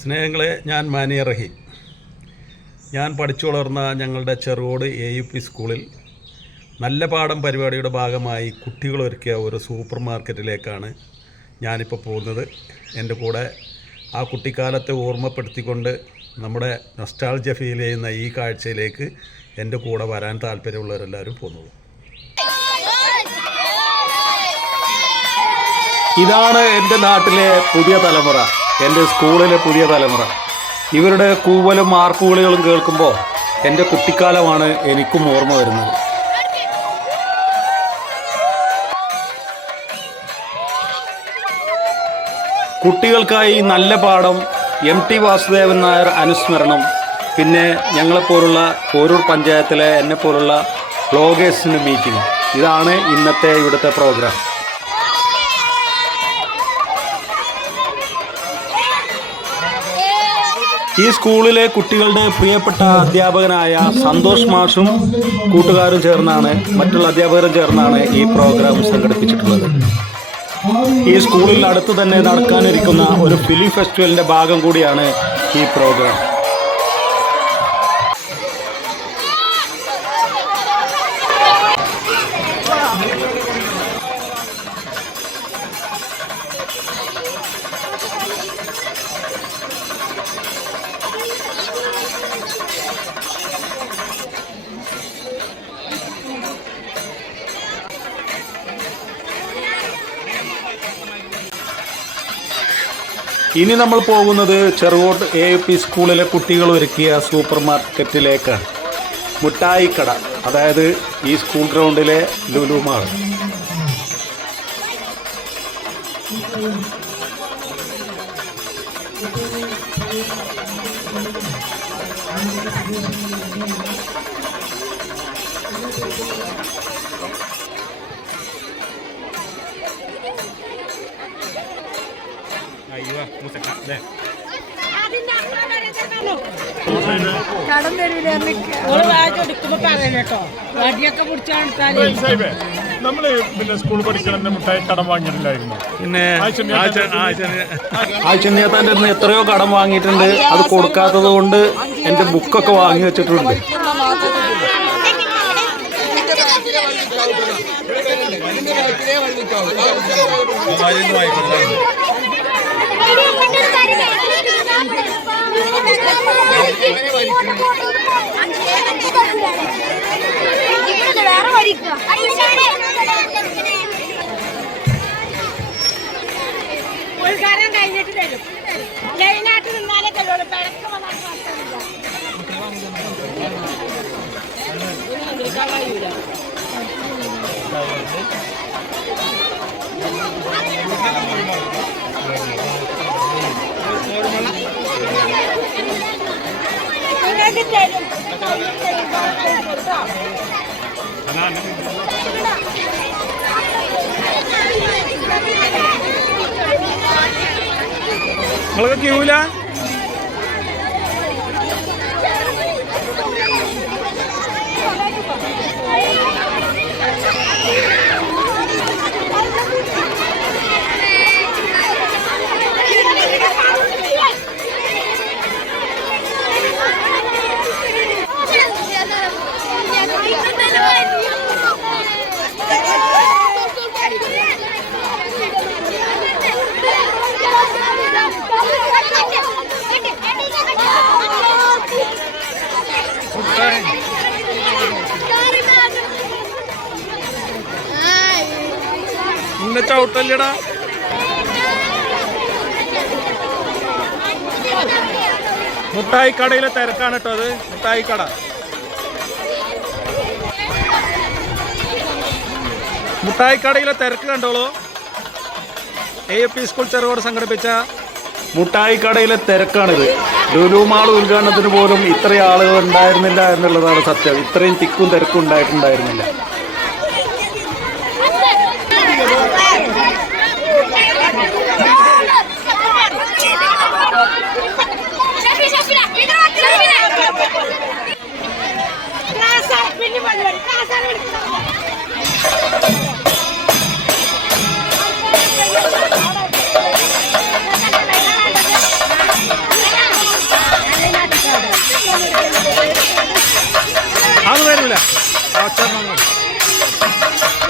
സ്നേഹങ്ങളെ, ഞാൻ മാനിയ റഹീം. ഞാൻ പഠിച്ചു വളർന്ന ഞങ്ങളുടെ ചെറുകോട് AUP സ്കൂളിൽ നല്ല പാഠം പരിപാടിയുടെ ഭാഗമായി കുട്ടികളൊരുക്കിയ ഒരു സൂപ്പർ മാർക്കറ്റിലേക്കാണ് ഞാനിപ്പോൾ പോകുന്നത്. എൻ്റെ കൂടെ ആ കുട്ടിക്കാലത്തെ ഓർമ്മപ്പെടുത്തിക്കൊണ്ട് നമ്മുടെ നൊസ്റ്റാൾജിയ ഫീൽ ചെയ്യുന്ന ഈ കാഴ്ചയിലേക്ക് എൻ്റെ കൂടെ വരാൻ താല്പര്യമുള്ളവരെല്ലാവരും പോകുന്നുള്ളൂ. ഇതാണ് എൻ്റെ നാട്ടിലെ പുതിയ തലമുറ, എൻ്റെ സ്കൂളിലെ പുതിയ തലമുറ. ഇവരുടെ കൂവലും മാർക്കുവിളികളും കേൾക്കുമ്പോൾ എൻ്റെ കുട്ടിക്കാലമാണ് എനിക്കും ഓർമ്മ വരുന്നത്. കുട്ടികൾക്കായി നല്ല പാഠം, MT വാസുദേവൻ നായർ അനുസ്മരണം, പിന്നെ ഞങ്ങളെപ്പോലുള്ള പോരൂർ പഞ്ചായത്തിലെ എന്നെപ്പോലുള്ള ബ്ലോഗേഴ്സിന് മീറ്റിംഗ്. ഇതാണ് ഇന്നത്തെ ഇവിടുത്തെ പ്രോഗ്രാം. ഈ സ്കൂളിലെ കുട്ടികളുടെ പ്രിയപ്പെട്ട അധ്യാപകനായ സന്തോഷ് മാഷും കൂട്ടുകാരും ചേർന്നാണ്, മറ്റുള്ള അധ്യാപകരും ചേർന്നാണ് ഈ പ്രോഗ്രാം സംഘടിപ്പിച്ചിട്ടുള്ളത്. ഈ സ്കൂളിൽ അടുത്ത് തന്നെ നടക്കാനിരിക്കുന്ന ഒരു ഫിലിം ഫെസ്റ്റിവലിൻ്റെ ഭാഗം കൂടിയാണ് ഈ പ്രോഗ്രാം. ഇനി നമ്മൾ പോകുന്നത് ചെറുകോട് AUP സ്കൂളിലെ കുട്ടികൾ ഒരുക്കിയ സൂപ്പർ മാർക്കറ്റിലേക്കാണ്. മുട്ടായിക്കട, അതായത് ഈ സ്കൂൾ ഗ്രൗണ്ടിലെ ലുലു മാൾ. കടം തരൂലെടുക്കുമ്പോ പറയണോ വടിയൊക്കെ പിടിച്ചാൽ നമ്മള് പിന്നെ സ്കൂൾ പഠിക്കണ മുട്ടായി കടം വാങ്ങിയിട്ടില്ലായിരുന്നു. പിന്നെ ആഴ്ചത്താൻ്റെ അടുത്ത് എത്രയോ കടം വാങ്ങിയിട്ടുണ്ട്. അത് കൊടുക്കാത്തത് കൊണ്ട് എൻ്റെ ബുക്കൊക്കെ വാങ്ങി വെച്ചിട്ടുണ്ട്. ഉദ്ഘാടനം കഴിഞ്ഞിട്ട് തരും. ലൈനായിട്ട് നിന്നാലേ തരുള്ളൂ. പിഴക്ക് വന്നാൽ തരും. നിങ്ങളൊക്കെ ക്യൂല ഇന്ന ചവിട്ടല്ലടാ. മുട്ടായിക്കടയിലെ തിരക്കാണ് കേട്ടോ അത്. മുട്ടായിക്കടയിലെ തിരക്ക് കണ്ടോളൂ. AUP സ്കൂൾ ചെറുകോട് സംഘടിപ്പിച്ച മുട്ടായിക്കടയിലെ തിരക്കാണിത്. ലുലു മാൾ ഉദ്ഘാടനത്തിന് പോലും ഇത്രയും ആളുകൾ ഉണ്ടായിരുന്നില്ല എന്നുള്ളതാണ് സത്യം. ഇത്രയും തിക്കും തിരക്കും ഉണ്ടായിട്ടുണ്ടായിരുന്നില്ല.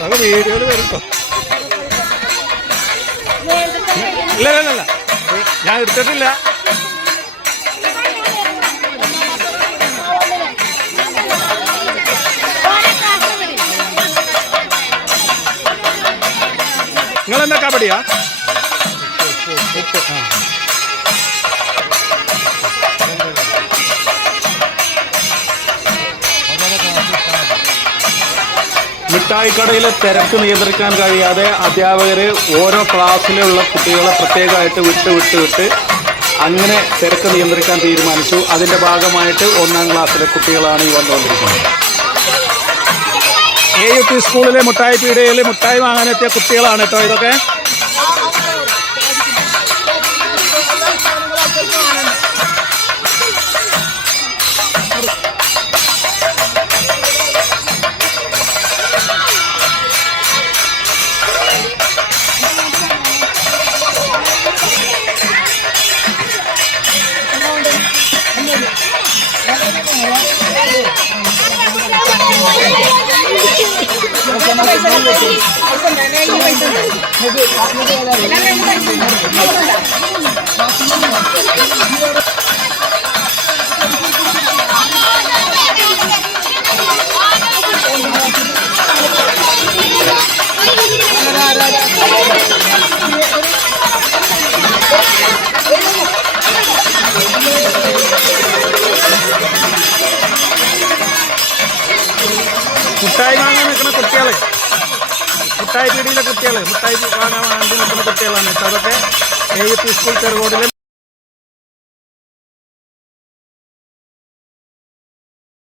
അതൊക്കെ വീഡിയോയിൽ വരുട്ടോ. ഇല്ല ഇല്ല ഇല്ല, ഞാൻ എടുത്തിട്ടില്ല. നിങ്ങളെന്താ കബഡിയാ? മിഠായിക്കടയിലെ തിരക്ക് നിയന്ത്രിക്കാൻ കഴിയാതെ അധ്യാപകർ ഓരോ ക്ലാസ്സിലുള്ള കുട്ടികളെ പ്രത്യേകമായിട്ട് വിട്ട് അങ്ങനെ തിരക്ക് നിയന്ത്രിക്കാൻ തീരുമാനിച്ചു. അതിൻ്റെ ഭാഗമായിട്ട് 1-ാം ക്ലാസ്സിലെ കുട്ടികളാണ് ഈ വന്നുകൊണ്ടിരിക്കുന്നത്. AUP സ്കൂളിലെ മുട്ടായി പീടികയിൽ മുട്ടായി വാങ്ങാനെത്തിയ കുട്ടികളാണ് കേട്ടോ ഇതൊക്കെ. മുട്ടായി വാങ്ങാൻ നിൽക്കുന്ന കുട്ടികൾ, മുട്ടായി പീടിയിലെ കുട്ടികൾ, മുട്ടായി വാങ്ങാൻ വേണ്ടി നിൽക്കുന്ന കുട്ടികളാണ് കേട്ടോ. അതൊക്കെ AUP സ്കൂൾ ചെറുകോടിലെ